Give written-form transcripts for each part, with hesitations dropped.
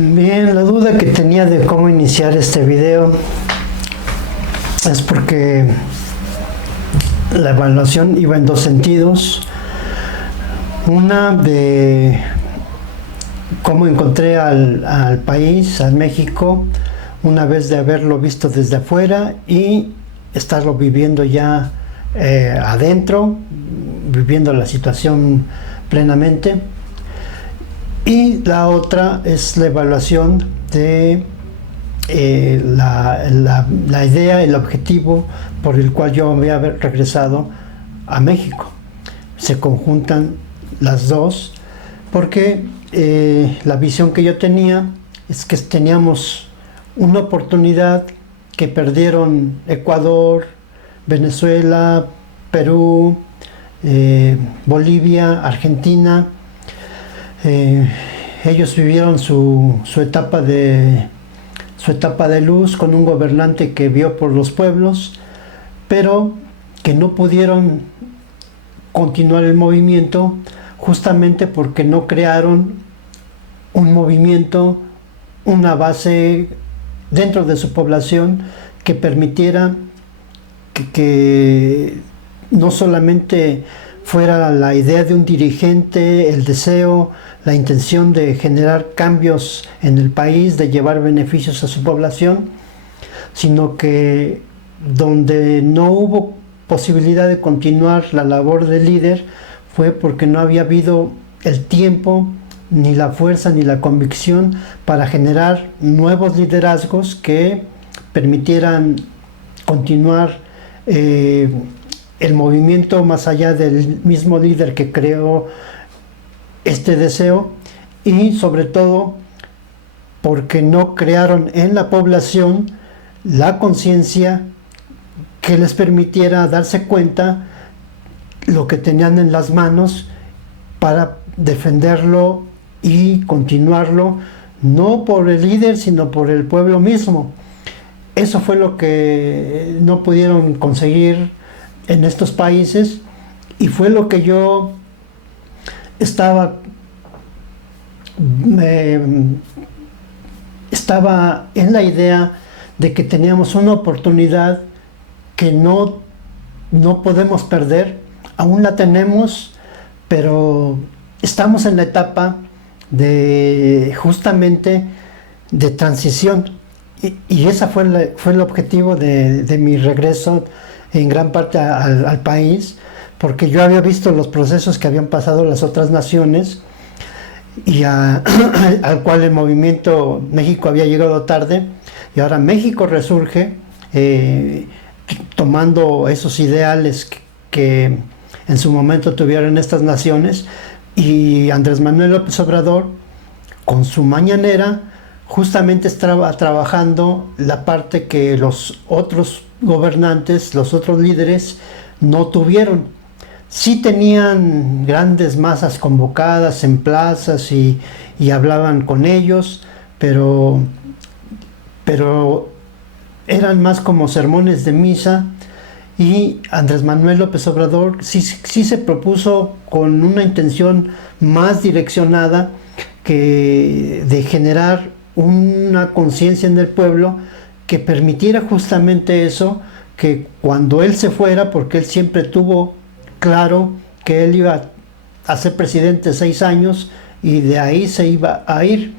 Bien, la duda que tenía de cómo iniciar este video es porque la evaluación iba en dos sentidos. Una de cómo encontré al país, a México, una vez de haberlo visto desde afuera y estarlo viviendo ya adentro, viviendo la situación plenamente. Y la otra es la evaluación de la idea, el objetivo por el cual yo había regresado a México. Se conjuntan las dos porque la visión que yo tenía es que teníamos una oportunidad que perdieron Ecuador, Venezuela, Perú, Bolivia, Argentina. Ellos vivieron su etapa de luz con un gobernante que vio por los pueblos, pero que no pudieron continuar el movimiento justamente porque no crearon un movimiento, una base dentro de su población que permitiera que no solamente fuera la idea de un dirigente, el deseo, la intención de generar cambios en el país, de llevar beneficios a su población, sino que donde no hubo posibilidad de continuar la labor de líder fue porque no había habido el tiempo, ni la fuerza, ni la convicción para generar nuevos liderazgos que permitieran continuar el movimiento más allá del mismo líder que creó este deseo, y sobre todo porque no crearon en la población la conciencia que les permitiera darse cuenta lo que tenían en las manos para defenderlo y continuarlo, no por el líder sino por el pueblo mismo. Eso fue lo que no pudieron conseguir en estos países, y fue lo que yo estaba en la idea de que teníamos una oportunidad que no podemos perder. Aún la tenemos, pero estamos en la etapa de justamente de transición, y ese fue el objetivo de mi regreso en gran parte al país, porque yo había visto los procesos que habían pasado las otras naciones y al cual el movimiento México había llegado tarde, y ahora México resurge tomando esos ideales que en su momento tuvieron estas naciones, y Andrés Manuel López Obrador con su mañanera justamente estaba trabajando la parte que los otros gobernantes, los otros líderes no tuvieron. Sí tenían grandes masas convocadas en plazas y hablaban con ellos, pero eran más como sermones de misa, y Andrés Manuel López Obrador sí se propuso con una intención más direccionada que de generar una conciencia en el pueblo que permitiera justamente eso, que cuando él se fuera, porque él siempre tuvo claro que él iba a ser presidente 6 años y de ahí se iba a ir,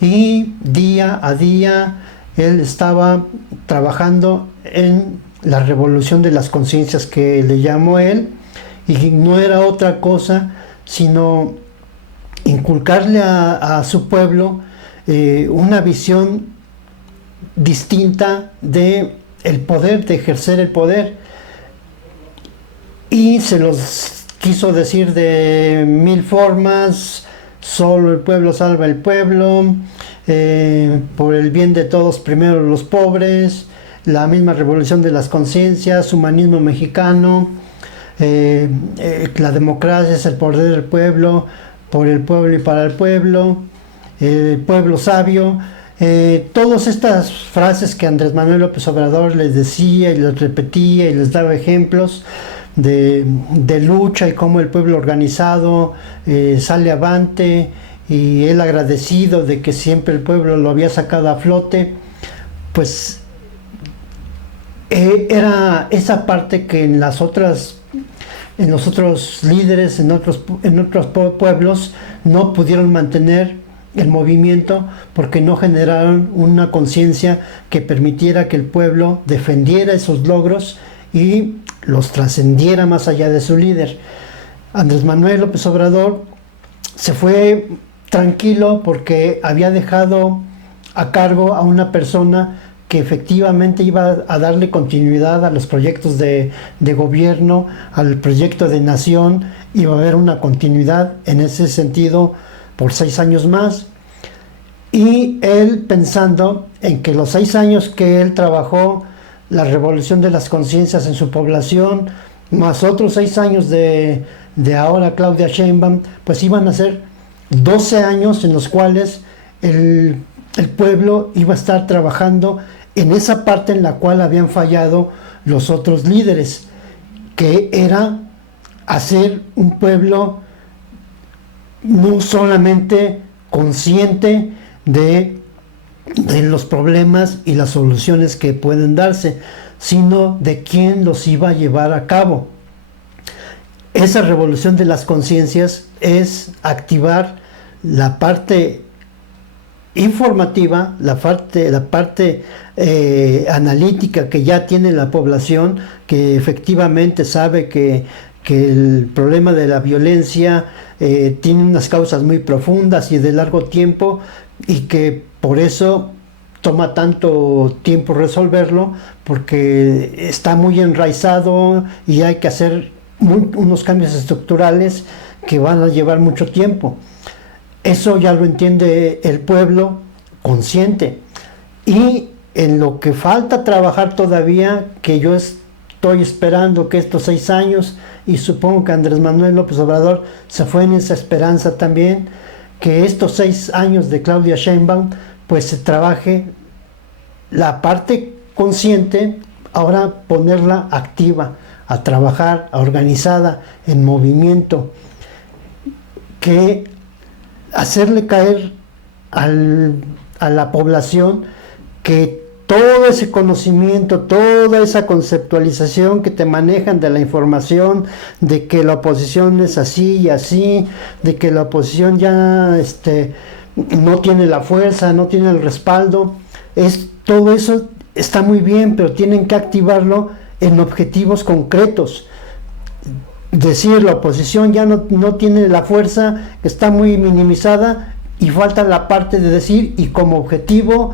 y día a día él estaba trabajando en la revolución de las conciencias que le llamó él, y no era otra cosa sino inculcarle a su pueblo una visión distinta de el poder, de ejercer el poder, y se los quiso decir de 1000 formas: solo el pueblo salva el pueblo, por el bien de todos, primero los pobres, la misma revolución de las conciencias, humanismo mexicano, la democracia es el poder del pueblo, por el pueblo y para el pueblo, el pueblo sabio. Todas estas frases que Andrés Manuel López Obrador les decía y les repetía y les daba ejemplos de lucha, y cómo el pueblo organizado sale avante y él agradecido de que siempre el pueblo lo había sacado a flote, pues era esa parte que en los otros líderes, en otros pueblos no pudieron mantener el movimiento porque no generaron una conciencia que permitiera que el pueblo defendiera esos logros y los trascendiera más allá de su líder. Andrés Manuel López Obrador se fue tranquilo porque había dejado a cargo a una persona que efectivamente iba a darle continuidad a los proyectos de gobierno, al proyecto de nación. Iba a haber una continuidad en ese sentido por 6 años más, y él pensando en que los 6 años que él trabajó la revolución de las conciencias en su población, más otros 6 años de ahora Claudia Sheinbaum, pues iban a ser 12 años en los cuales el pueblo iba a estar trabajando en esa parte en la cual habían fallado los otros líderes, que era hacer un pueblo no solamente consciente de los problemas y las soluciones que pueden darse, sino de quién los iba a llevar a cabo. Esa revolución de las conciencias es activar la parte informativa, la parte analítica que ya tiene la población, que efectivamente sabe que el problema de la violencia tiene unas causas muy profundas y de largo tiempo, y que por eso toma tanto tiempo resolverlo, porque está muy enraizado y hay que hacer unos cambios estructurales que van a llevar mucho tiempo. Eso ya lo entiende el pueblo consciente. Y en lo que falta trabajar todavía, que yo estoy esperando que estos 6 años, y supongo que Andrés Manuel López Obrador se fue en esa esperanza también, que estos 6 años de Claudia Sheinbaum pues se trabaje la parte consciente, ahora ponerla activa, a trabajar, organizada, en movimiento, que hacerle caer a la población que todo ese conocimiento, toda esa conceptualización que te manejan de la información, de que la oposición es así y así, de que la oposición ya no tiene la fuerza, no tiene el respaldo, todo eso está muy bien, pero tienen que activarlo en objetivos concretos. Decir la oposición ya no tiene la fuerza, está muy minimizada, y falta la parte de decir, y como objetivo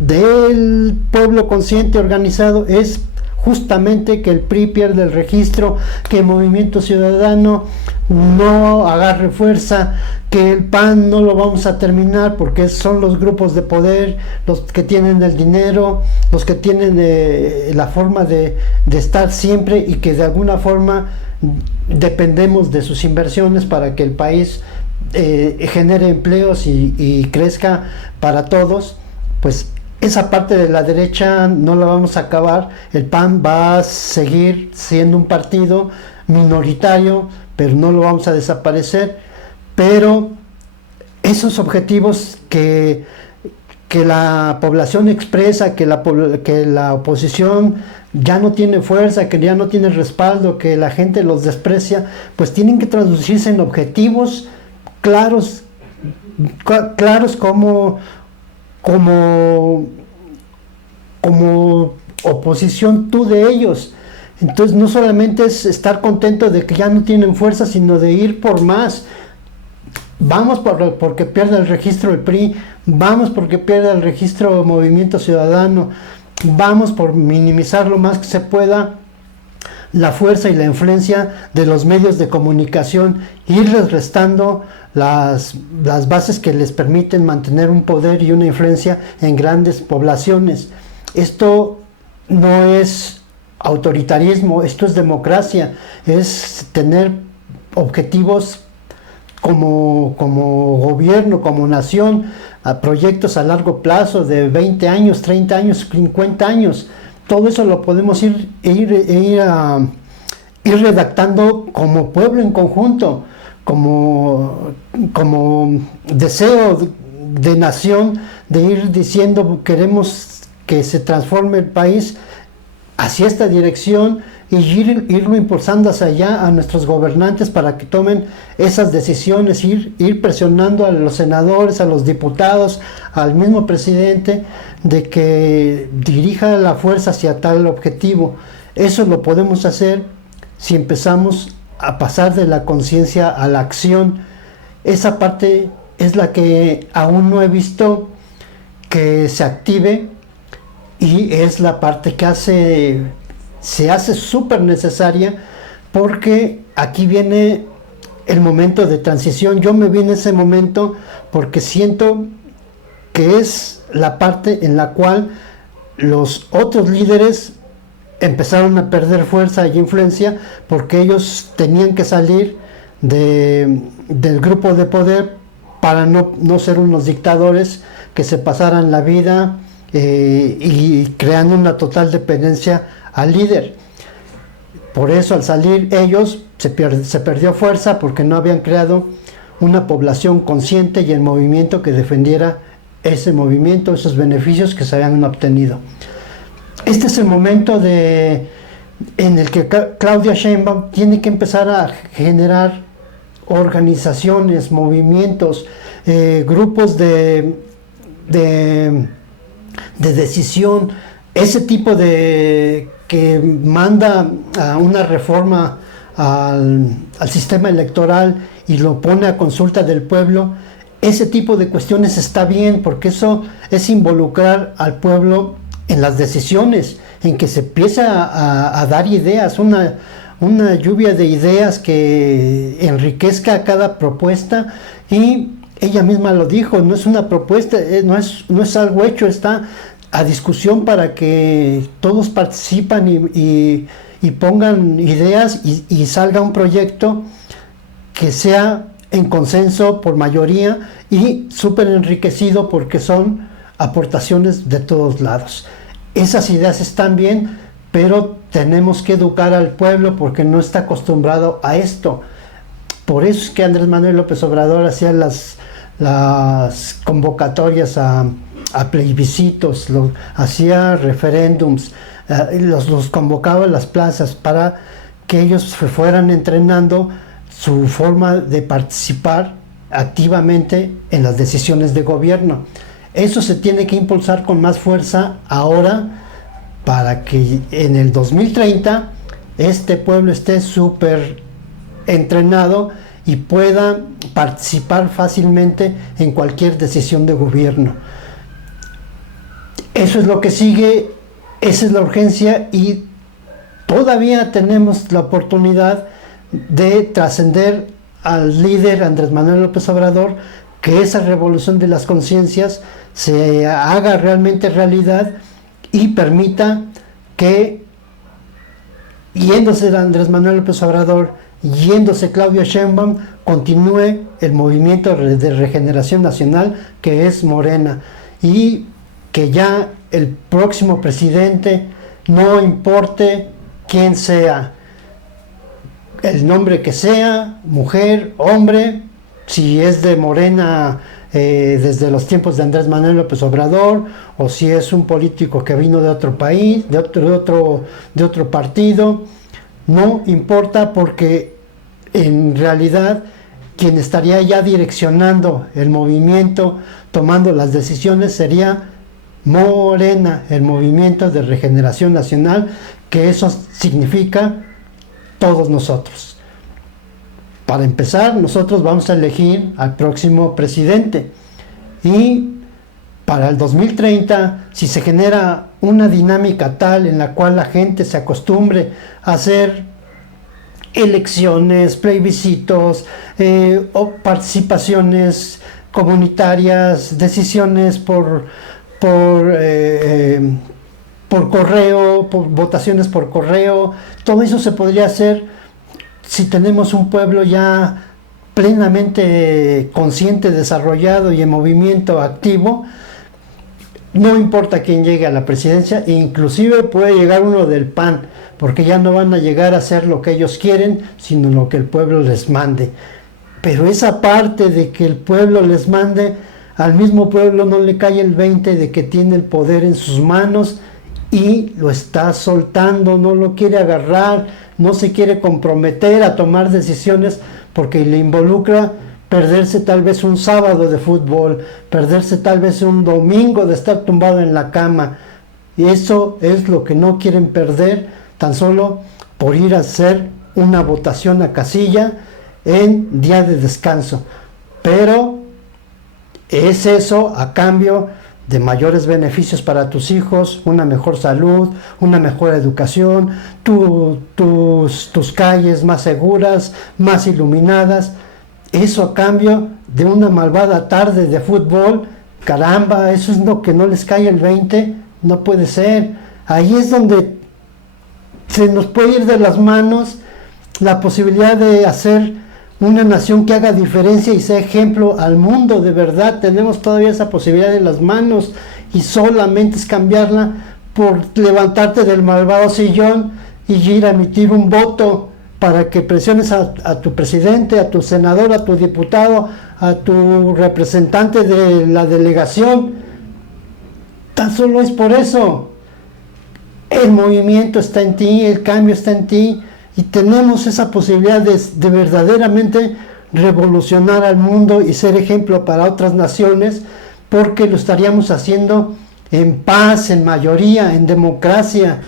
del pueblo consciente organizado es justamente que el PRI pierda el registro, que el Movimiento Ciudadano no agarre fuerza, que el PAN no lo vamos a terminar porque son los grupos de poder, los que tienen el dinero, los que tienen la forma de estar siempre, y que de alguna forma dependemos de sus inversiones para que el país genere empleos y crezca para todos. Pues esa parte de la derecha no la vamos a acabar. El PAN va a seguir siendo un partido minoritario, pero no lo vamos a desaparecer. Pero esos objetivos que la población expresa, que la oposición ya no tiene fuerza, que ya no tiene respaldo, que la gente los desprecia, pues tienen que traducirse en objetivos claros como oposición tú de ellos. Entonces no solamente es estar contento de que ya no tienen fuerza, sino de ir por más. Vamos porque pierda el registro el PRI, vamos porque pierda el registro Movimiento Ciudadano, vamos por minimizar lo más que se pueda la fuerza y la influencia de los medios de comunicación, irles restando las bases que les permiten mantener un poder y una influencia en grandes poblaciones. Esto no es autoritarismo, esto es democracia, es tener objetivos como gobierno, como nación, a proyectos a largo plazo de 20 años, 30 años, 50 años. Todo eso lo podemos ir redactando como pueblo en conjunto, como, como deseo de nación de ir diciendo queremos que se transforme el país hacia esta dirección y irlo impulsando hacia allá a nuestros gobernantes para que tomen esas decisiones, ir presionando a los senadores, a los diputados, al mismo presidente, de que dirija la fuerza hacia tal objetivo. Eso lo podemos hacer si empezamos a pasar de la conciencia a la acción. Esa parte es la que aún no he visto que se active, y es la parte que se hace súper necesaria, porque aquí viene el momento de transición. Yo me vi en ese momento porque siento que es la parte en la cual los otros líderes empezaron a perder fuerza y influencia, porque ellos tenían que salir del grupo de poder para no ser unos dictadores que se pasaran la vida y creando una total dependencia al líder. Por eso al salir ellos se perdió fuerza, porque no habían creado una población consciente y en movimiento que defendiera ese movimiento, esos beneficios que se habían obtenido. Este es el momento en el que Claudia Sheinbaum tiene que empezar a generar organizaciones, movimientos, grupos de decisión, ese tipo de que manda a una reforma al sistema electoral y lo pone a consulta del pueblo. Ese tipo de cuestiones está bien, porque eso es involucrar al pueblo en las decisiones, en que se empieza a dar ideas, una lluvia de ideas que enriquezca cada propuesta. Y ella misma lo dijo, no es una propuesta, no es algo hecho, está a discusión para que todos participan y pongan ideas y salga un proyecto que sea en consenso por mayoría y súper enriquecido, porque son aportaciones de todos lados. Esas ideas están bien, pero tenemos que educar al pueblo porque no está acostumbrado a esto. Por eso es que Andrés Manuel López Obrador hacía las convocatorias a plebiscitos, hacía referéndums, los convocaba a las plazas para que ellos se fueran entrenando su forma de participar activamente en las decisiones de gobierno. Eso se tiene que impulsar con más fuerza ahora, para que en el 2030 este pueblo esté súper entrenado y pueda participar fácilmente en cualquier decisión de gobierno. Eso es lo que sigue, esa es la urgencia, y todavía tenemos la oportunidad de trascender al líder Andrés Manuel López Obrador, que esa revolución de las conciencias se haga realmente realidad y permita que, yéndose Andrés Manuel López Obrador, yéndose Claudia Sheinbaum, continúe el movimiento de regeneración nacional que es Morena, y que ya el próximo presidente, no importe quién sea, el nombre que sea, mujer, hombre, si es de Morena desde los tiempos de Andrés Manuel López Obrador, o si es un político que vino de otro país, de otro partido, no importa, porque en realidad quien estaría ya direccionando el movimiento, tomando las decisiones, sería Morena, el movimiento de regeneración nacional, que eso significa todos nosotros. Para empezar, nosotros vamos a elegir al próximo presidente, y para el 2030, si se genera una dinámica tal en la cual la gente se acostumbre a hacer elecciones, plebiscitos, o participaciones comunitarias, decisiones por correo, por votaciones por correo, todo eso se podría hacer si tenemos un pueblo ya plenamente consciente, desarrollado y en movimiento activo. No importa quién llegue a la presidencia, inclusive puede llegar uno del PAN, porque ya no van a llegar a hacer lo que ellos quieren, sino lo que el pueblo les mande. Pero esa parte de que el pueblo les mande, al mismo pueblo no le cae el 20 de que tiene el poder en sus manos y lo está soltando, no lo quiere agarrar, no se quiere comprometer a tomar decisiones porque le involucra perderse tal vez un sábado de fútbol, perderse tal vez un domingo de estar tumbado en la cama. Y eso es lo que no quieren perder, tan solo por ir a hacer una votación a casilla en día de descanso. Pero es eso a cambio de mayores beneficios para tus hijos, una mejor salud, una mejor educación, tus calles más seguras, más iluminadas. Eso a cambio de una malvada tarde de fútbol. Caramba, eso es lo que no les cae el 20. No puede ser. Ahí es donde se nos puede ir de las manos la posibilidad de hacer una nación que haga diferencia y sea ejemplo al mundo. De verdad, tenemos todavía esa posibilidad en las manos y solamente es cambiarla por levantarte del malvado sillón y ir a emitir un voto para que presiones a tu presidente, a tu senador, a tu diputado, a tu representante de la delegación. Tan solo es por eso. El movimiento está en ti, el cambio está en ti y tenemos esa posibilidad de verdaderamente revolucionar al mundo y ser ejemplo para otras naciones, porque lo estaríamos haciendo en paz, en mayoría, en democracia.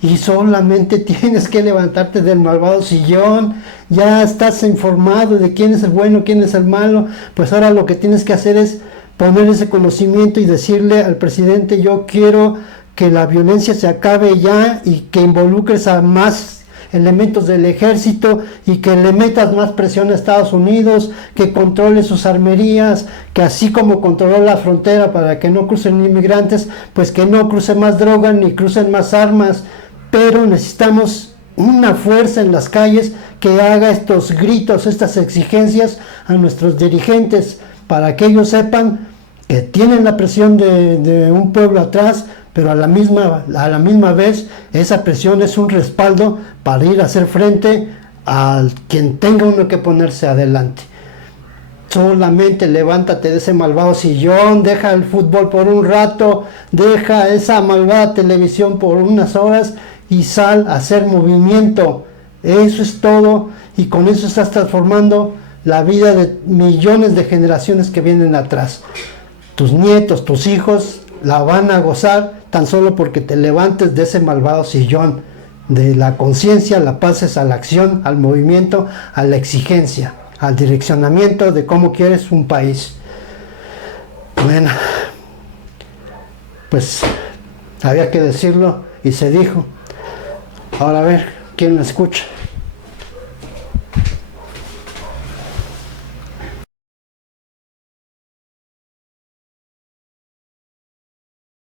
Y solamente tienes que levantarte del malvado sillón, ya estás informado de quién es el bueno, quién es el malo, pues ahora lo que tienes que hacer es poner ese conocimiento y decirle al presidente: yo quiero que la violencia se acabe ya y que involucres a más elementos del ejército y que le metas más presión a Estados Unidos, que controle sus armerías, que así como controló la frontera para que no crucen inmigrantes, pues que no cruce más droga ni crucen más armas. Pero necesitamos una fuerza en las calles que haga estos gritos, estas exigencias a nuestros dirigentes, para que ellos sepan que tienen la presión de un pueblo atrás, pero a la misma vez esa presión es un respaldo para ir a hacer frente a quien tenga uno que ponerse adelante. Solamente levántate de ese malvado sillón, deja el fútbol por un rato, deja esa malvada televisión por unas horas y sal a hacer movimiento. Eso es todo, y con eso estás transformando la vida de millones de generaciones que vienen atrás. Tus nietos, tus hijos la van a gozar tan solo porque te levantes de ese malvado sillón de la conciencia, la pases a la acción, al movimiento, a la exigencia, al direccionamiento de cómo quieres un país. Bueno, pues había que decirlo y se dijo. Ahora a ver, ¿quién lo escucha?